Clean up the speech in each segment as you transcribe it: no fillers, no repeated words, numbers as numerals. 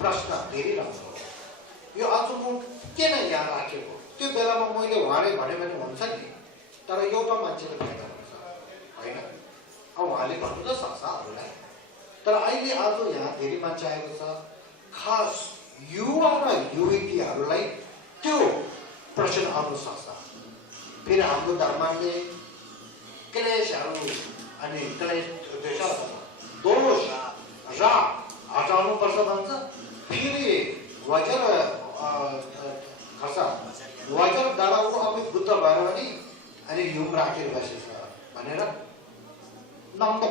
प्रश्न धेरै राम्रो हो यो आज म किन यहाँ राखेको त्यो बेलामा मैले उहाँले भने हुन्छ नि तर एउटा मान्छेले फाइदा हुन्छ होइन अब उहाँले भन्नु त सक्छ अरूलाई तर अहिले आज यहाँ धेरै मान्छे आएको छ खास युवा र युवतीहरूलाई त्यो प्रश्न आउन सक्छ फेरि हाम्रो धर्मले क्लेशहरू अनि क्लेश दोष राग हटाउनुपर्छ भन्छ फेरि वज्र खर्च वज्र डाँडाको अब बुद्ध भयो भने अनि युग राखेर बसेछ भनेर नम्बो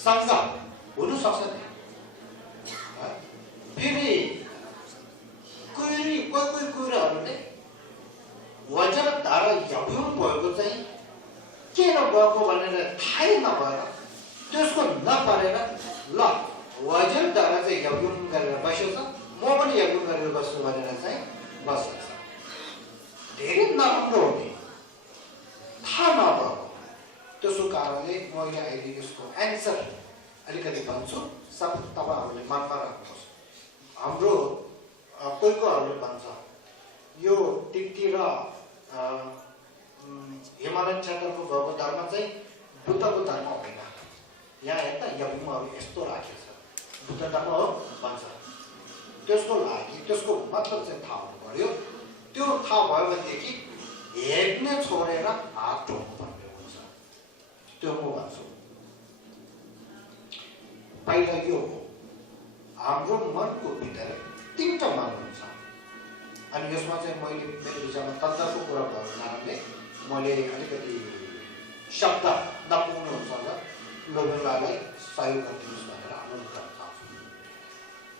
सङ्घ हुनु सक्छ नि फेरि कोही कुराहरूले वज्र धारा यौन भएको चाहिँ किन गएको भनेर थाहै नभएर त्यसको नपरेर ल वज्र धारा चाहिँ यौन गरेर बसेछ म पनि यौन गरेर बस्छु भनेर चाहिँ बसेछ धेरै नराम्रो हो नि थाहा नभएको त्यसो कारणले मैले अहिले यसको एन्सर अलिकति भन्छु सब तपाईँहरूले मानमा राख्नुहोस् हाम्रो कोहीकोहरूले भन्छ यो तिब्ती र हिमालयन क्षेत्रको भएको धर्म चाहिँ बुद्धको धर्म होइन यहाँ हेर्दा यज्ञहरू यस्तो राखेको छ बुद्ध धर्म हो भन्छ त्यसको लागि त्यसको मतलब चाहिँ थाहा हुनु पर्यो त्यो थाहा भयो भनेदेखि हेर्ने छोडेर हात ढोक्नु पर्ने हुन्छ त्यो म भन्छु पहिला यो हो हाम्रो मनको भित्र तीनटा मन हुन्छ अनि यसमा चाहिँ मैले मेरो विचारमा तन्त्रको कुरा भएको कारणले मैले अलिकति शब्द नपुग्नु हुन्छ र लोभेलालाई सहयोग गरिदिनुहोस् भनेर अनुरोध गर्न चाहन्छु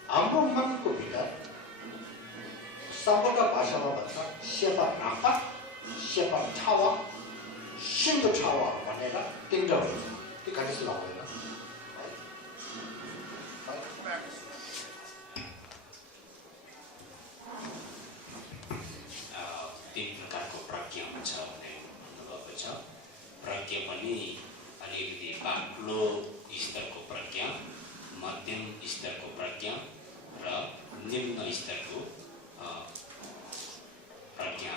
हाम्रो मनको भित्र सबका भाषामा भन्छ सेपा रापा सेपा छावा सिन्धु छावा भनेर तीनटा हुन्छ त्यो घनिष्ठ लाग्दैन तीन प्रकारको प्रज्ञा हुन्छ भन्ने भन्नुभएको छ प्रज्ञा पनि अलिकति बाक्लो स्तरको प्रज्ञा मध्यम स्तरको प्रज्ञा र निम्न स्तरको प्रज्ञा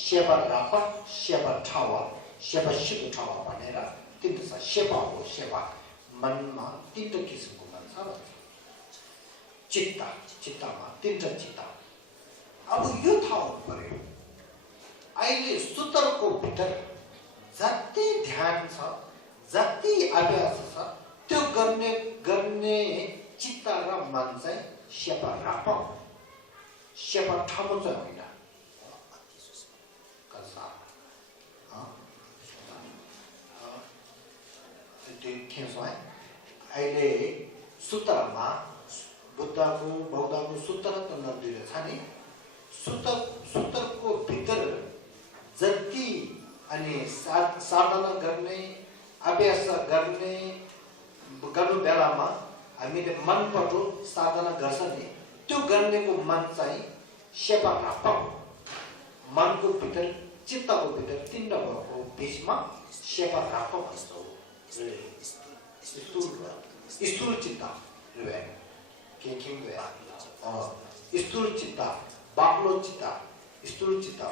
सेपा रापा सेपा छावा सेपा सिधो छावा भनेर तीनटा छ सेपा हो सेपा मनमा तीनटा किसिमको मन छ चित्तमा तीनटा चित्त अब यो थाहा हुनु पर्यो अहिले सूत्रको भित्र जति ध्यान छ जति अभ्यास छ त्यो गर्ने चित्त र मन चाहिँ सेपा रापा सेपा ठाउँ चाहिँ होइन अहिले सूत्रमा बुद्धको बौद्धको सूत्र तन्त्र दुईटा छ नि सूत्रको भित्र जति अनि साधना गर्ने अभ्यास गर्नु बेलामा हामीले मनबाट साधना गर्छ नि त्यो गर्नेको मन चाहिँ सेपा रापा मनको भित्र चित्तको भित्र तीनटा भएको बिचमा सेपा रापा भन्छ स्थूल चित्त स्थूल चित्त बाक्लो चित्त स्थूल चित्त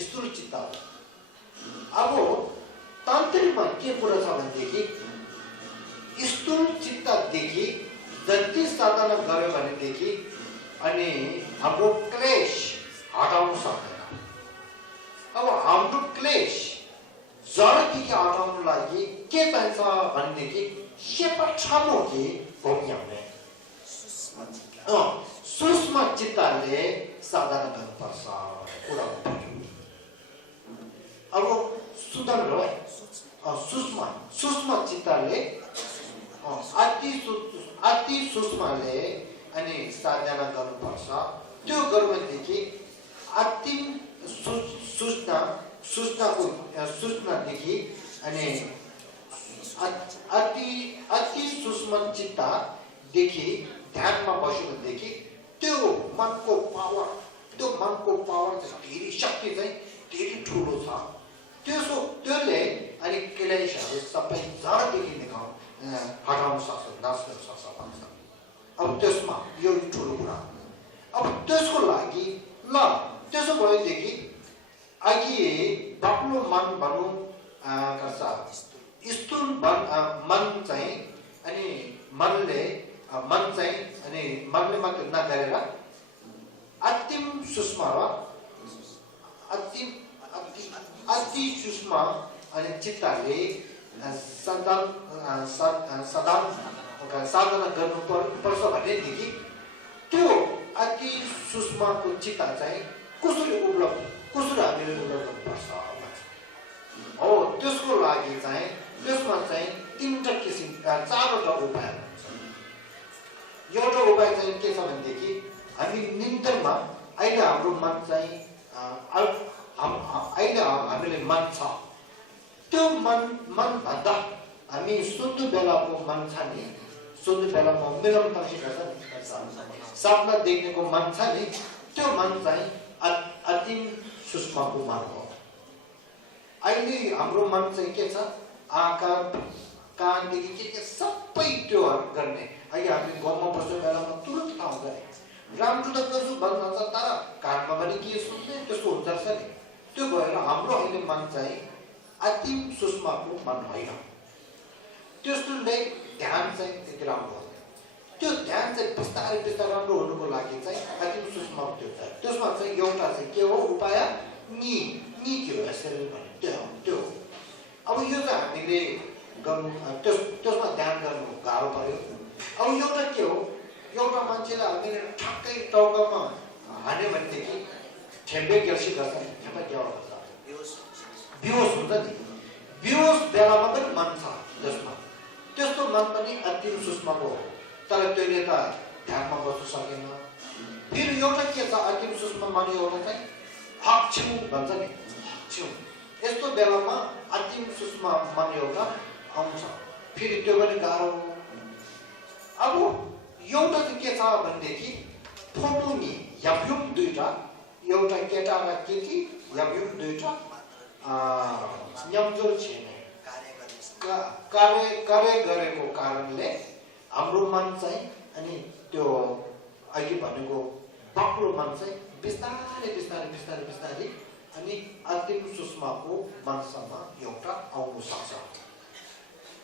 स्थूल चित्त अब तान्त्रिकमा के कुरा छ भनेदेखि स्थूल चित्तदेखि जति साधना गर्यो भनेदेखि अनि हाम्रो क्लेश हटाउन सक्दैन अब हाम्रो क्लेश जडदेखि हटाउनु लागि के चाहिन्छ भनेदेखि सेपा ठामो कि भोग्याउने सूक्ष्म चित्तले साधना गर्नुपर्छ कुरा अब सुधन रह्यो सूक्ष्म चित्तले अति सूक्ष्मले अनि साधना गर्नुपर्छ त्यो गर्नुदेखि अति सूक्ष्मदेखि अनि अति सूक्ष्म चित्तदेखि ध्यानमा बस्यो भनेदेखि त्यो मनको पावर चाहिँ धेरै शक्ति चाहिँ धेरै ठुलो छ त्यसले अनि क्लेशहरू सबै जडदेखि हटाउन सक्छ नाश गर्न सक्छ भन्छ अब त्यसमा यो ठुलो कुरा अब त्यसको लागि ल त्यसो भएदेखि अघि बाक्लो मन भनौँ स्थूल मन चाहिँ अनि मनले अनि मनले मात्र नगरेर अति सूक्ष्म र अति सूक्ष्म अनि चित्तले साधना गर्नुपर्छ भनेदेखि त्यो अति सूक्ष्मको चित्त चाहिँ कसरी हामीले उपलब्ध गर्नुपर्छ हो त्यसको लागि चाहिँ त्यसमा चाहिँ 3वटा किसिम 4वटा उपाय हुन्छ एउटा उपाय चाहिँ के छ भनेदेखि हामी निरन्तरमा अहिले हाम्रो मन चाहिँ अहिले हामीले मन छ त्यो मन भन्दा हामी शुद्ध बेलाको मन छ नि शुद्ध बेलामा मिलन पनि गर्छ सापमा देख्नेको मन छ नि त्यो मन चाहिँ अति सूक्ष्मको मन हो अहिले हाम्रो मन चाहिँ के छ आँखा कानदेखि के सबै त्यो गर्ने अहिले हामी गाउँमा बस्ने बेलामा तुरन्त थाहा हुन्छ नि राम्रो त गर्छु भन्नुहुन्छ तर कानमा पनि के सुन्ने त्यस्तो हुन्छ नि त्यो भएर हाम्रो अहिले मन चाहिँ अति सूक्ष्मको मन होइन त्यसले ध्यान चाहिँ त्यति राम्रो हो त्यो ध्यान चाहिँ बिस्तारै राम्रो हुनुको लागि चाहिँ अति सूक्ष्म त्यो छ त्यसमा चाहिँ एउटा चाहिँ के हो उपाय नि के हो यसरी भने त्यो अब यो चाहिँ हामीले गर्नु त्यसमा ध्यान गर्नु गाह्रो पर्यो अब एउटा के हो एउटा मान्छेलाई हामीले ठक्कै टाउकामा हान्यो भनेदेखि ठेम्बे केल्सी गर्छ नि ठेम्बे केवल गर्छ बेहोस हुन्छ नि बेहोस बेलामा पनि मन छ त्यसमा त्यस्तो मन पनि अति सूक्ष्मको हो तर त्यसले त ध्यानमा बस्नु सकेन फेरि एउटा के छ अति सूक्ष्म मन एउटा चाहिँ हक्छु भन्छ नि हक्छु यस्तो बेलामा अति सूक्ष्म मन एउटा आउँछ फेरि त्यो पनि गाह्रो अब एउटा चाहिँ के छ भनेदेखि फोटो नि याब्युम 2टा एउटा केटा र केटी याब्युम 2टा न्याम्जोर छैन कार्य गरेको कारणले हाम्रो मन चाहिँ अनि त्यो अहिले भनेको बाक्लो मन चाहिँ बिस्तारै अनि अन्तिम सूक्ष्मको मनसम्म एउटा आउनु सक्छ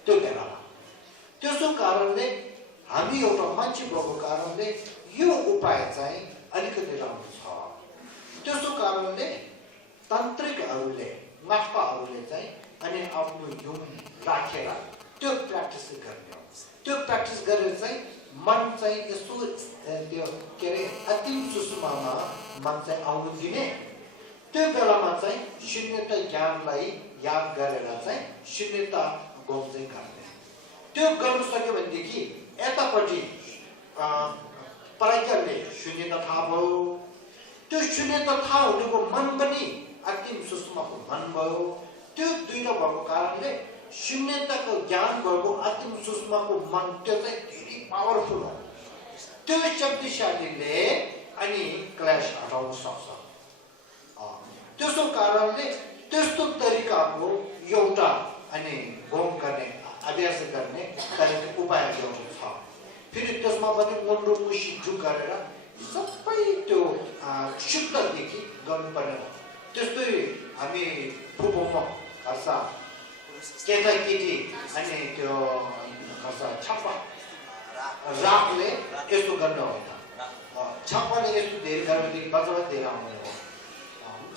त्यो बेलामा त्यसो कारणले हामी एउटा मान्छे भएको कारणले यो उपाय चाहिँ अलिकति राम्रो छ त्यसो कारणले तान्त्रिकहरूले माक्पाहरूले चाहिँ अनि आफ्नो युग राखेर त्यो प्र्याक्टिस गर्ने हो त्यो प्र्याक्टिस गरेर चाहिँ मन चाहिँ यस्तो त्यो के अरे अति सूक्ष्ममा मन चाहिँ आउनु दिने त्यो बेलामा चाहिँ शून्यता ज्ञानलाई याद गरेर चाहिँ शून्यता गम चाहिँ गर्ने त्यो गर्नु सक्यो भनेदेखि यतापट्टि प्रज्ञाले शून्यता थाहा भयो त्यो शून्यता थाहा हुनेको मन पनि अति सूक्ष्मको मन भयो त्यो दुईटा भएको कारणले शून्यताको ज्ञान भएको अति सूक्ष्मको मन त्यो चाहिँ धेरै पावरफुल हो त्यो शक्तिशालीले अनि क्लेश हटाउन सक्छ त्यसो कारणले त्यस्तो तरिकाको एउटा अनि गम गर्ने अभ्यास गर्ने तरिका उपाय एउटा छ फेरि त्यसमा पनि मन र मुसी झुक गरेर सबै त्यो शुद्धदेखि गर्नुपर्ने हो त्यस्तै हामी फुपूमा खर्च केटाकेटी अनि त्यो खर्च छप्पा रागले यस्तो गर्न होइन छप्पाले यस्तो धेरै गरेदेखि बच्चा धेरै आउने हो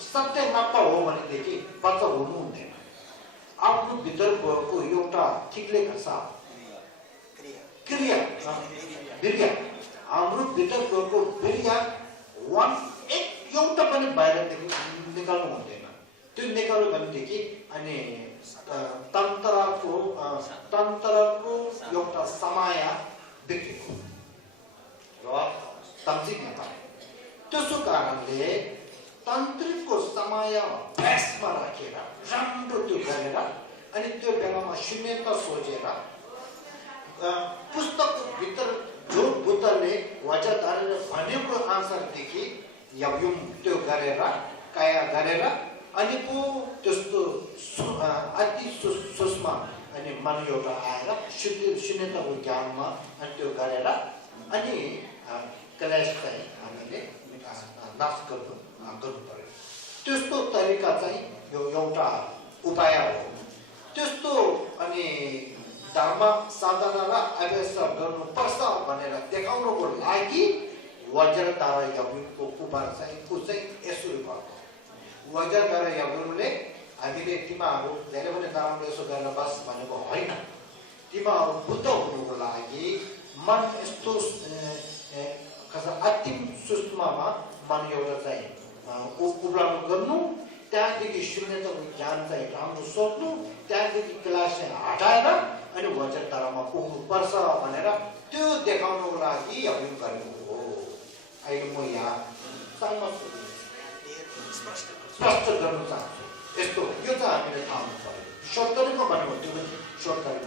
सत्य नक्का हो भनेदेखि बच्चा हुनु हुँदैन आफ्नो भित्र भएको एउटा ठिकले खर्च क्रिया हाम्रो भित्र गएको वीर्य एउटा पनि बाहिरदेखि निकाल्नु हुँदैन त्यो निकाल्नु भनेदेखि अनि तन्त्रको एउटा समय बिग्रेको र तान्त्रिक नेपाल त्यसो कारणले तान्त्रिकको समय भ्यासमा राखेर राम्रो त्यो गरेर अनि त्यो बेलामा शून्यता सोचेर पुस्तकको भित्र जो बुद्धले वचनधारेर भनेको आन्सरदेखि याब्युम त्यो गरेर काया गरेर अनि पो त्यस्तो अति सूक्ष्म त्यसमा अनि मन एउटा आएर शून्यताको ज्ञानमा अनि त्यो गरेर अनि क्लेश चाहिँ हामीले नाश गर्नु पर्यो त्यस्तो तरिका चाहिँ यो एउटा उपाय हो त्यस्तो अनि धर्म साधनालाई अभ्यास गर्नुपर्छ भनेर देखाउनको लागि वज्रधारा यज्ञको उपाय चाहिँ यसरी भएको वज्रधारा यज्ञले हामीले तिमीहरू धेरै पनि नराम्रो यसो गरेर बस भनेको होइन तिमीहरू बुद्ध हुनुको लागि मन यस्तो अन्तिम सूक्ष्ममा मन एउटा चाहिँ उब्लाउनु गर्नु त्यहाँदेखि शून्यताको ज्ञान चाहिँ राम्रो सोध्नु त्यहाँदेखि क्लास चाहिँ हटाएर अनि वज्रधारामा पुग्नुपर्छ भनेर त्यो देखाउनुको लागि अभियोग गरेको हो अहिले म यहाँ स्पष्ट गर्न चाहन्छु यस्तो यो चाहिँ हामीले थाहा हुनु पर्यो सर्टकटमा भन्नु त्यो पनि सर्टकट